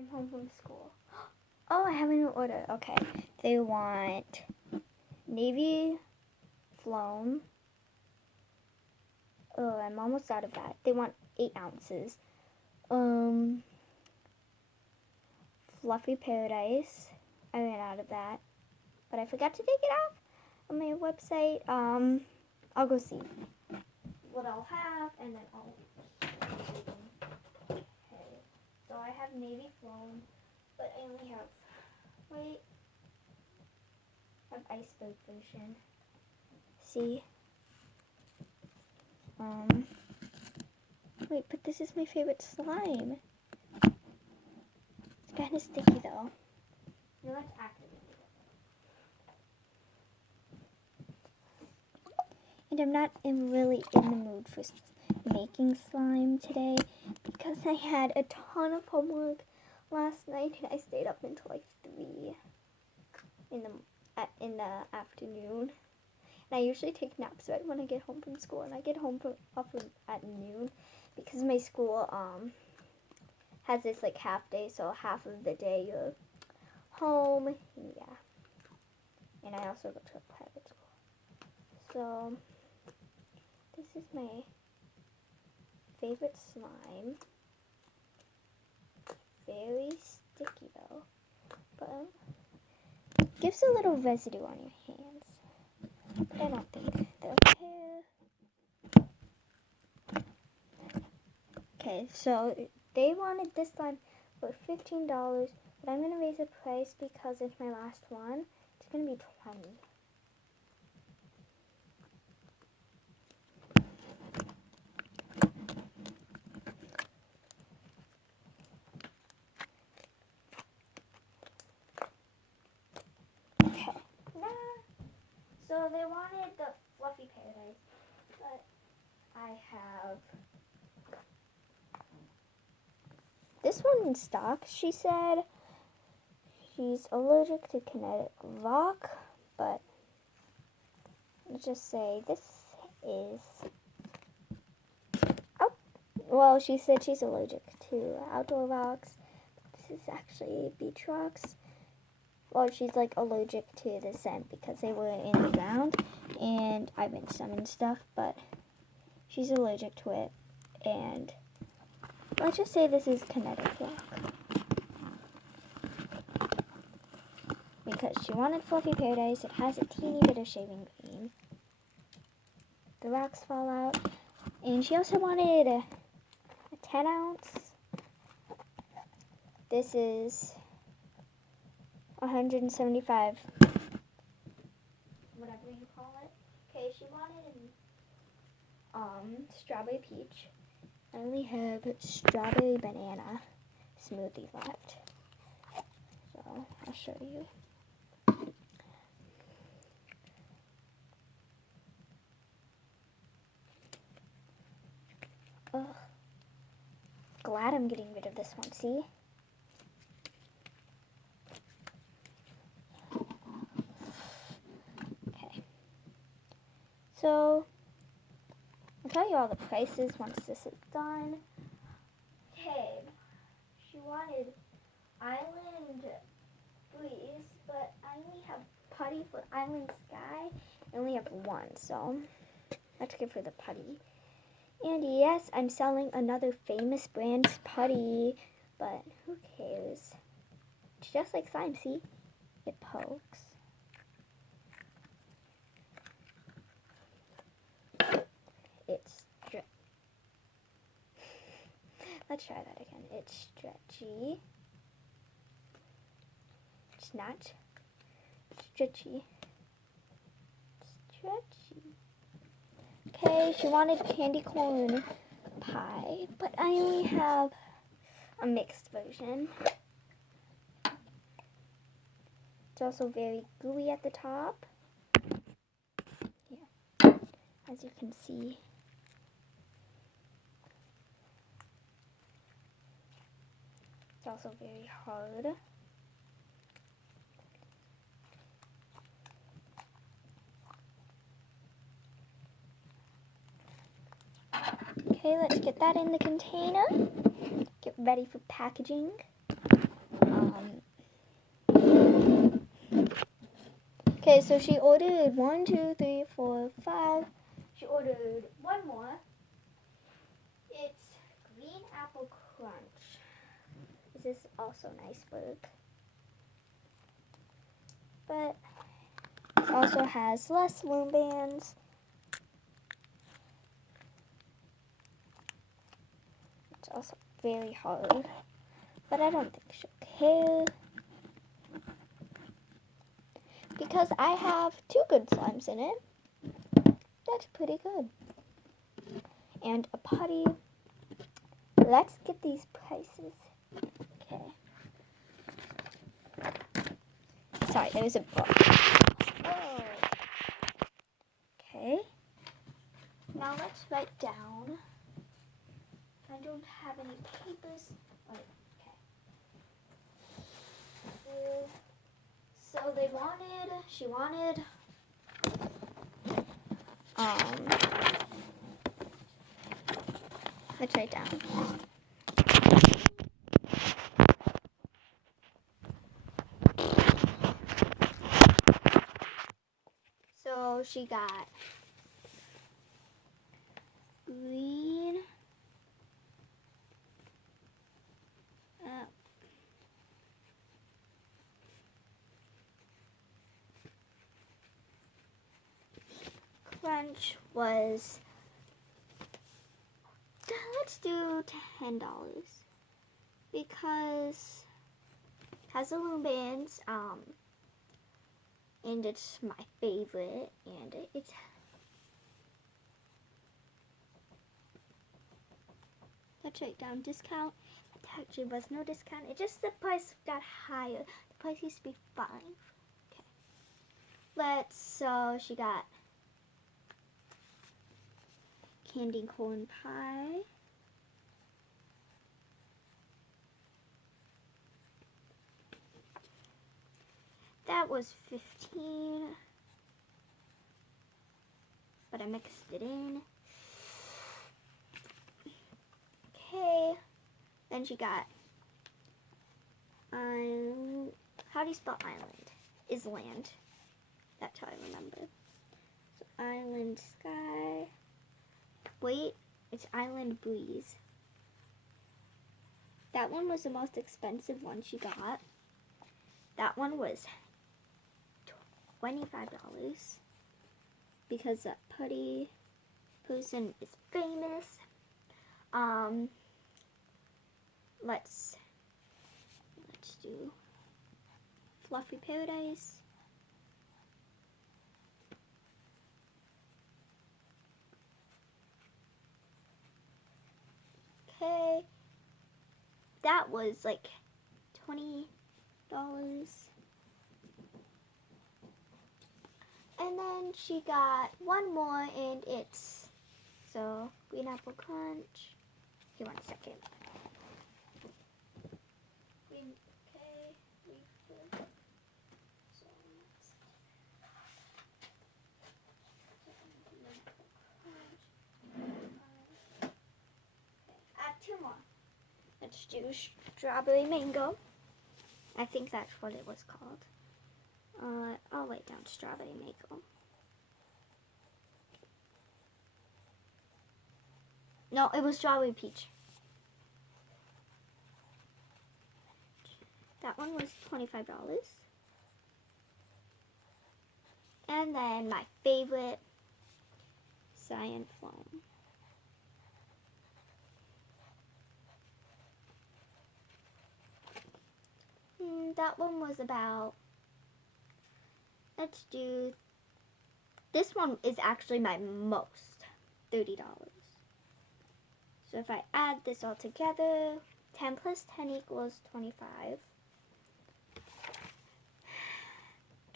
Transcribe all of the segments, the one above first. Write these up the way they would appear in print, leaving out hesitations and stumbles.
I'm home from school. Oh, I have a new order. Okay. They want navy flown. Oh, I'm almost out of that. They want 8 ounces. Fluffy Paradise. I ran out of that. But I forgot to take it off on my website. I'll go see what I'll have and then I'll... Okay. So I have navy flown, but I only have... Wait. I have iceberg version. See? Wait, but this is my favorite slime. It's kind of sticky though. You'll have to activate it. And I'm not really in the mood for making slime today because I had a ton of homework last night and I stayed up until like 3 in the afternoon. And I usually take naps right when I get home from school, and I get home at noon because my school has this like half day, so half of the day you're home. Yeah. And I also go to a private school. So this is my favorite slime. Very sticky though, but it gives a little residue on your hands. But I don't think they'll care. Okay, so they wanted this slime for $15, but I'm gonna raise the price because it's my last one. It's gonna be $20. So they wanted the Fluffy Paradise, but I have this one in stock. She said she's allergic to kinetic rock, but let's just say this is... Oh, well, she said she's allergic to outdoor rocks. This is actually beach rocks. Well, she's like allergic to the scent because they were in the ground and I rinsed them and stuff, but she's allergic to it. And let's just say this is kinetic rock because she wanted Fluffy Paradise. It has a teeny bit of shaving cream. The rocks fall out. And she also wanted a 10 ounce. This is 175, whatever you call it. Okay, she wanted strawberry peach. I only have strawberry banana smoothie left, so I'll show you. Ugh. Glad I'm getting rid of this one, see? So, I'll tell you all the prices once this is done. Okay, she wanted Island Breeze, but I only have putty for Island Sky. I only have one, so let's go for the putty. And yes, I'm selling another famous brand's putty, but who cares? It's just like slime, see? It pokes. It's let's try that again. It's stretchy. It's not stretchy. Stretchy. Okay, she wanted candy corn pie, but I only have a mixed version. It's also very gooey at the top. Here, as you can see. It's also very hard. Okay, let's get that in the container. Get ready for packaging. Okay, so she ordered 1, 2, 3, 4, 5. She ordered one more. It's green apple crunch. This is also nice work. But it also has less loom bands. It's also very hard. But I don't think she'll care. Because I have 2 good slimes in it. That's pretty good. And a putty. Let's get these prices. Okay. Sorry, there was a book. Oh. Okay. Now let's write down. I don't have any papers. Oh, okay. So she wanted, let's write down. So she got green, crunch was, let's do $10 because it has the loom bands, and it's my favorite, and it's let's write down discount. There actually was no discount. It just the price got higher. The price used to be $5. Okay. So she got candy corn pie. That was $15. But I mixed it in. Okay. Then she got how do you spell island? Island. That's how I remember. So Island Sky. Wait, it's Island Breeze. That one was the most expensive one she got. That one was $25 because that putty person is famous. Let's do Fluffy Paradise. Okay, that was like $20. And then she got one more, and it's so green apple crunch. Here, 1 second. Green, okay, so next. I have 2 more. Let's do strawberry mango. I think that's what it was called. I'll write down strawberry mango. No, it was strawberry peach. That one was $25. And then my favorite, Cyan Foam. That one was about, let's do, this one is actually my most, $30. So if I add this all together, 10 plus 10 equals 25.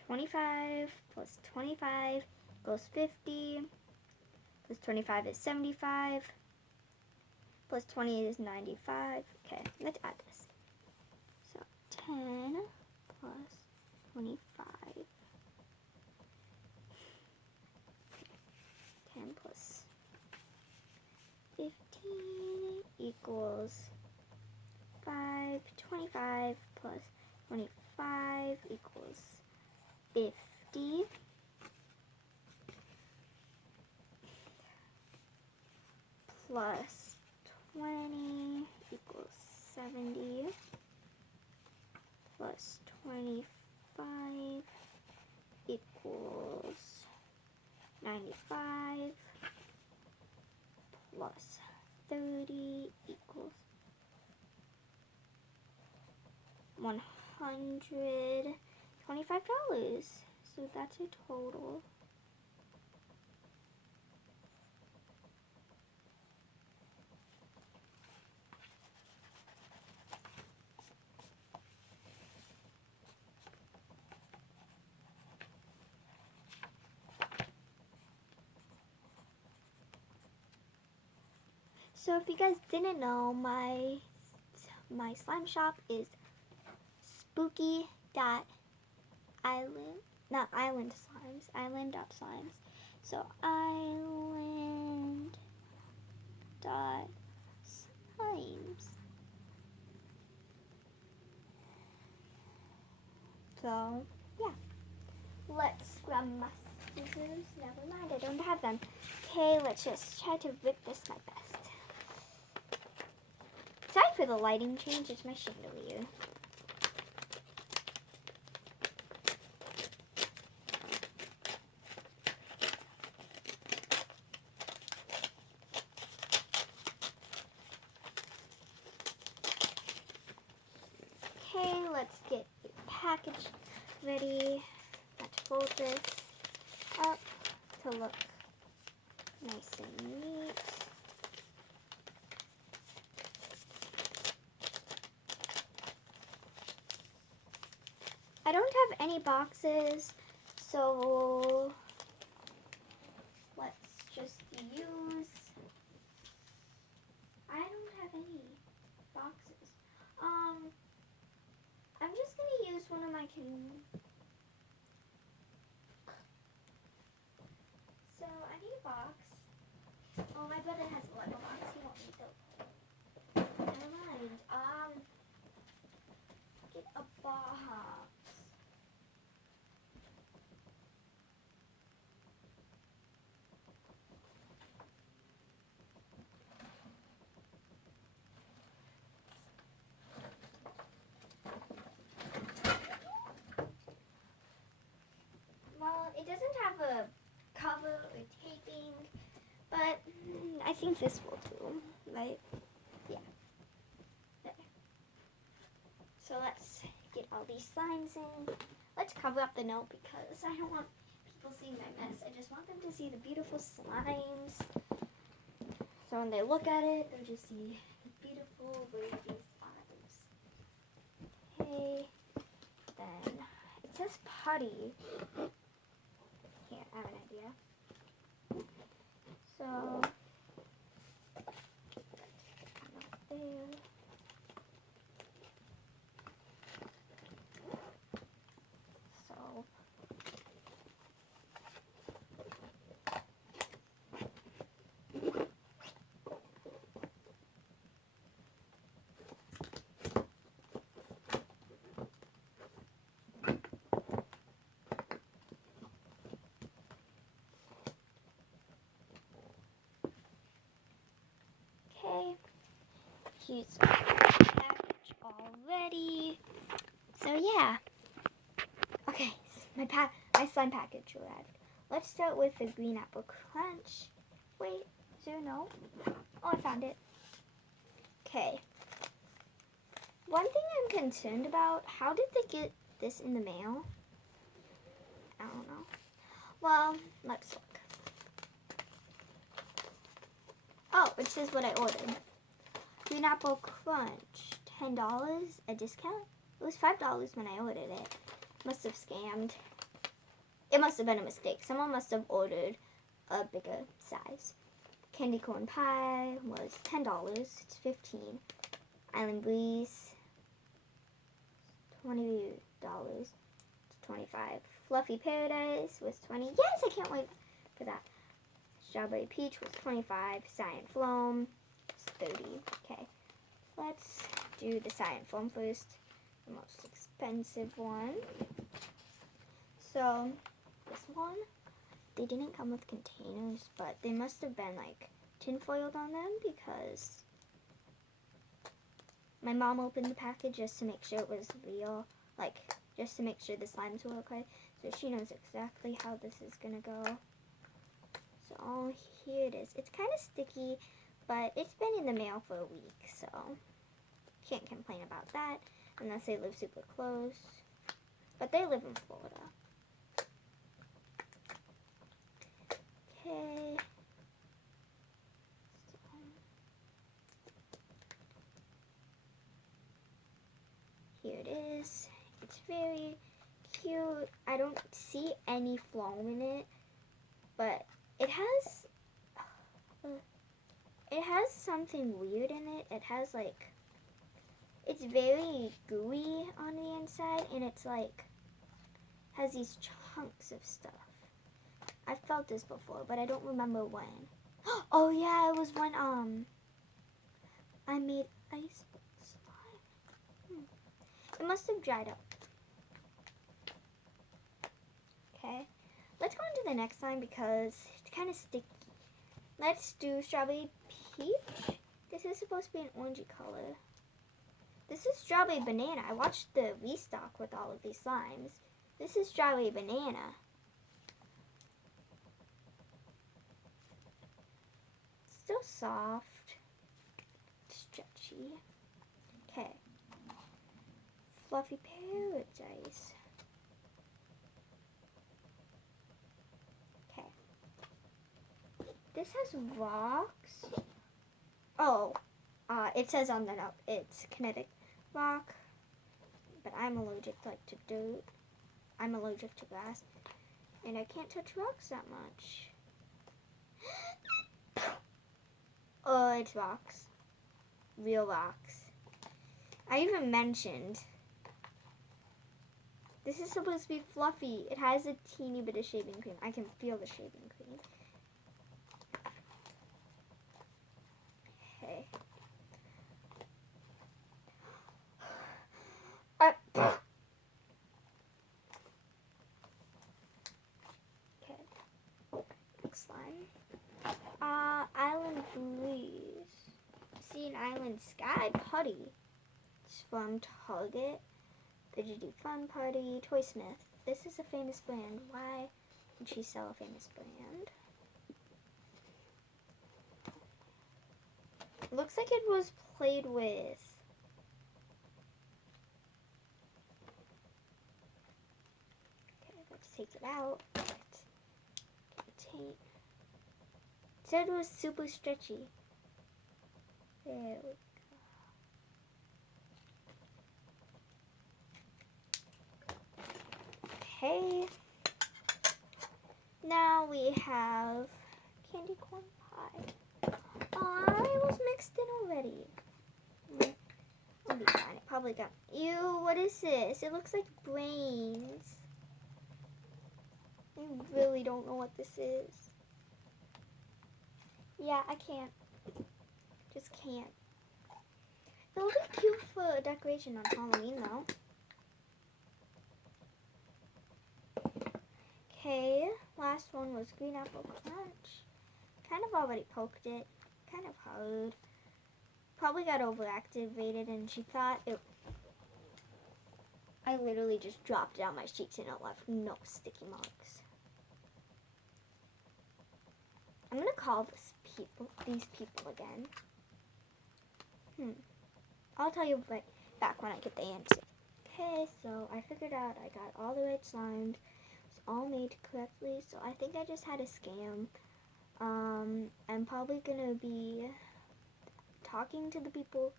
25 plus 25 equals 50. Plus 25 is 75. Plus 20 is 95. Okay, let's add this. So 10 plus 25. 10 plus 15 equals 5. 25 25 plus 25 equals 50. Plus 20 equals 70. Plus 25 equals 95. Plus 30 equals $125. So that's a total. So if you guys didn't know, my slime shop is spooky.island, not island slimes, island.slimes. So island.slimes. So yeah, let's grab my scissors. Never mind, I don't have them. Okay, let's just try to rip this my best. Sorry for the lighting change, it's my chandelier. Okay, let's get the package ready. Let's fold this up to look nice and neat. I don't have any boxes, so let's just use, I don't have any boxes. I'm just gonna use one of my So I need a box. Oh, my brother has a Lego box. He won't need those. Never mind. Get a box. Well, it doesn't have a cover or taping, but I think this will do, right? Yeah. There. So let's get all these slimes in. Let's cover up the note because I don't want people seeing my mess. I just want them to see the beautiful slimes. So when they look at it, they'll just see the beautiful wavy slimes. Okay. Then it says putty. Here, I have an idea. So, not there. So, okay. Here's the package already. So yeah. Okay, my slime package arrived. Let's start with the green apple crunch. Wait, is there no? Oh, I found it. Okay. One thing I'm concerned about, how did they get this in the mail? I don't know. Well, let's look. Oh, it says what I ordered. Green apple crunch, $10, a discount. It was $5 when I ordered it. Must have scammed. It must have been a mistake. Someone must have ordered a bigger size. Candy corn pie was $10. It's $15. Island breeze, $20. It's $25. Fluffy paradise was $20. Yes, I can't wait for that. Strawberry peach was $25. Cyan foam was $30. Okay, let's do the cyan foam first. the most expensive one. So this one, they didn't come with containers, but they must have been like tinfoiled on them because my mom opened the package just to make sure it was real, like just to make sure the slimes were okay. So she knows exactly how this is gonna go. So here it is. It's kind of sticky, but it's been in the mail for a week, so can't complain about that unless they live super close. But they live in Florida. Okay. So, here it is. It's very cute. I don't see any foam in it, but it has something weird in it. It has like, it's very gooey on the inside, and it's like has these chunks of stuff. I've felt this before, but I don't remember when. Oh yeah, it was when I made ice slime. It must have dried up. Okay, let's go on to the next slime because it's kind of sticky. Let's do strawberry peach. This is supposed to be an orangey color. This is strawberry banana. I watched the restock with all of these slimes. This is strawberry banana. Still soft, stretchy. Okay. Fluffy paradise. Okay. This has rocks. Oh, it says on the note it's kinetic rock, but I'm allergic to dirt. I'm allergic to grass, and I can't touch rocks that much. Oh, it's rocks. Real rocks. I even mentioned this is supposed to be fluffy. It has a teeny bit of shaving cream. I can feel the shaving cream. Okay. Okay. Next slime. Island Breeze. See an Island Sky Putty. It's from Target. Fidgety Fun Party. Toy Smith. This is a famous brand. Why would she sell a famous brand? It looks like it was played with. Okay, let's take it out. It said it was super stretchy. There we go. Okay. Now we have candy corn pie. Aw, it was mixed in already. I'll be fine. It probably got. Ew, what is this? It looks like brains. I really don't know what this is. Yeah, I can't. Just can't. It'll be cute for decoration on Halloween, though. Okay, last one was Green Apple Crunch. Kind of already poked it. Kind of hard. Probably got overactivated, and she thought it. I literally just dropped it on my cheeks and it left no sticky marks. I'm gonna call these people again. I'll tell you right back when I get the answer. Okay, so I figured out I got all the right slimes. It's all made correctly, so I think I just had a scam. I'm probably gonna be talking to the people,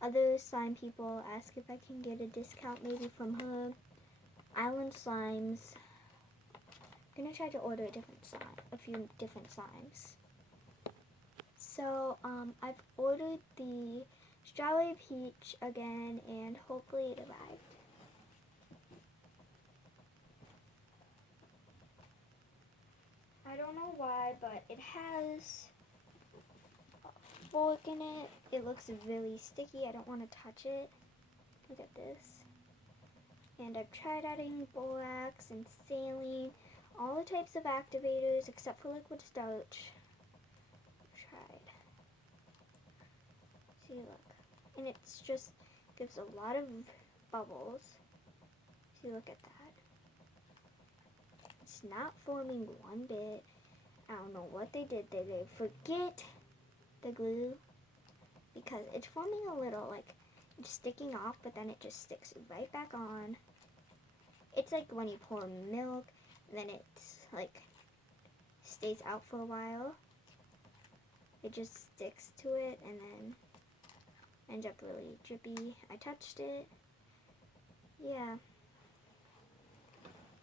other slime people, ask if I can get a discount maybe from her. Island Slimes. I'm gonna try to order a few different slimes. So, I've ordered the strawberry peach again, and hopefully it arrived. I don't know why, but it has a fork in it. It looks really sticky. I don't want to touch it. Look at this. And I've tried adding borax and saline, all the types of activators except for liquid starch. I've tried. See, look. And it's just gives a lot of bubbles. See, look at that. It's not forming one bit. I don't know what they did. They forget the glue because it's forming a little, like, it's sticking off, but then it just sticks right back on. It's like when you pour milk, then it's like stays out for a while. It just sticks to it and then ends up really drippy. I touched it. Yeah.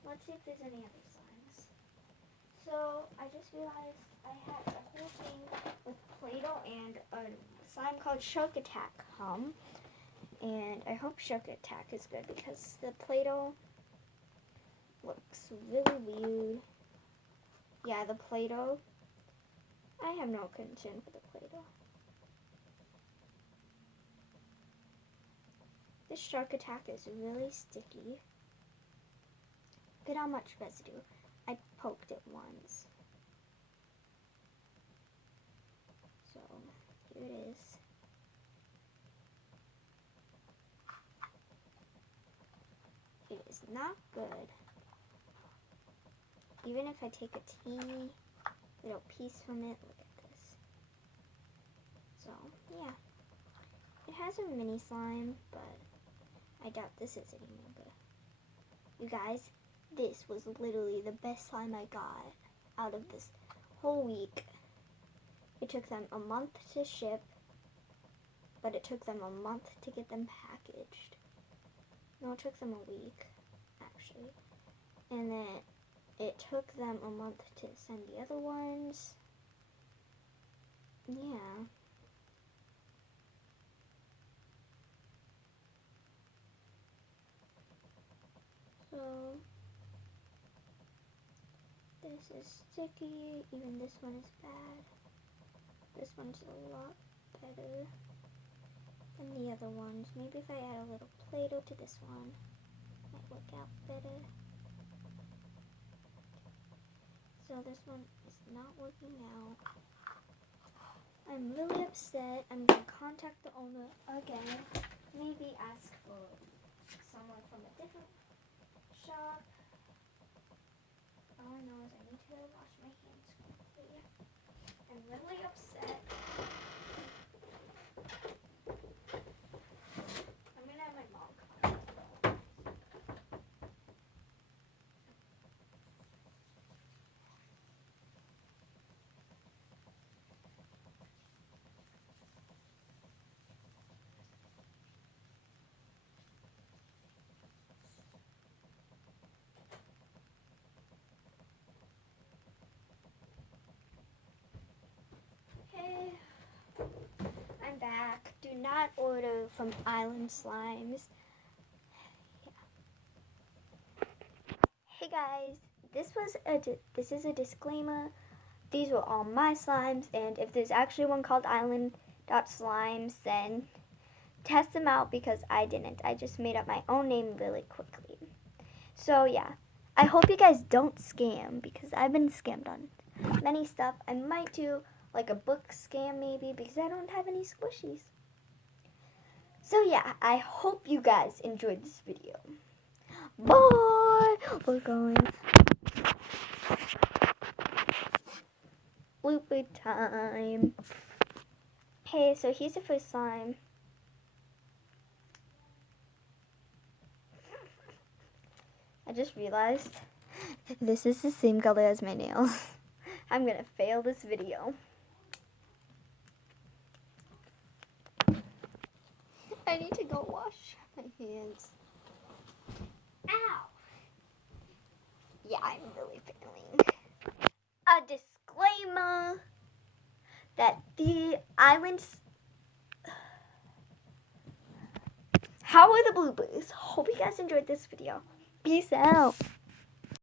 Let's see if there's any other signs. So I just realized I had a whole thing with Play-Doh and a slime called Shark Attack and I hope Shark Attack is good because the Play-Doh looks really weird. Yeah, the Play-Doh. I have no concern for the Play-Doh. This Shark Attack is really sticky. Look at how much residue. I poked it once. So, here it is. It is not good. Even if I take a teeny little piece from it, look at this. So, yeah. It has a mini slime, but I doubt this is any more good. You guys, this was literally the best slime I got out of this whole week. It took them a month to ship, but it took them a month to get them packaged. No, it took them a week, actually. And then it took them a month to send the other ones. Yeah. So, this is sticky. Even this one is bad. This one's a lot better than the other ones. Maybe if I add a little Play-Doh to this one, it might work out better. So this one is not working out. I'm really upset. I'm going to contact the owner again. Maybe ask for someone from a different shop. All I know is I need to wash my hands quickly. I'm really upset. I'm going to have my mom come. Hey, I'm back. Do not order from Island Slimes. Yeah. Hey guys, this is a disclaimer. These were all my slimes, and if there's actually one called Island.Slimes, then test them out because I didn't. I just made up my own name really quickly. So yeah, I hope you guys don't scam because I've been scammed on many stuff. I might do like a book scam maybe because I don't have any squishies. So yeah, I hope you guys enjoyed this video. Bye! We're going blooper time. Hey, so here's the first slime. I just realized this is the same color as my nails. I'm gonna fail this video. I need to go wash my hands. Ow! Yeah, I'm really failing. A disclaimer that the islands... How are the bloopers? Hope you guys enjoyed this video. Peace out.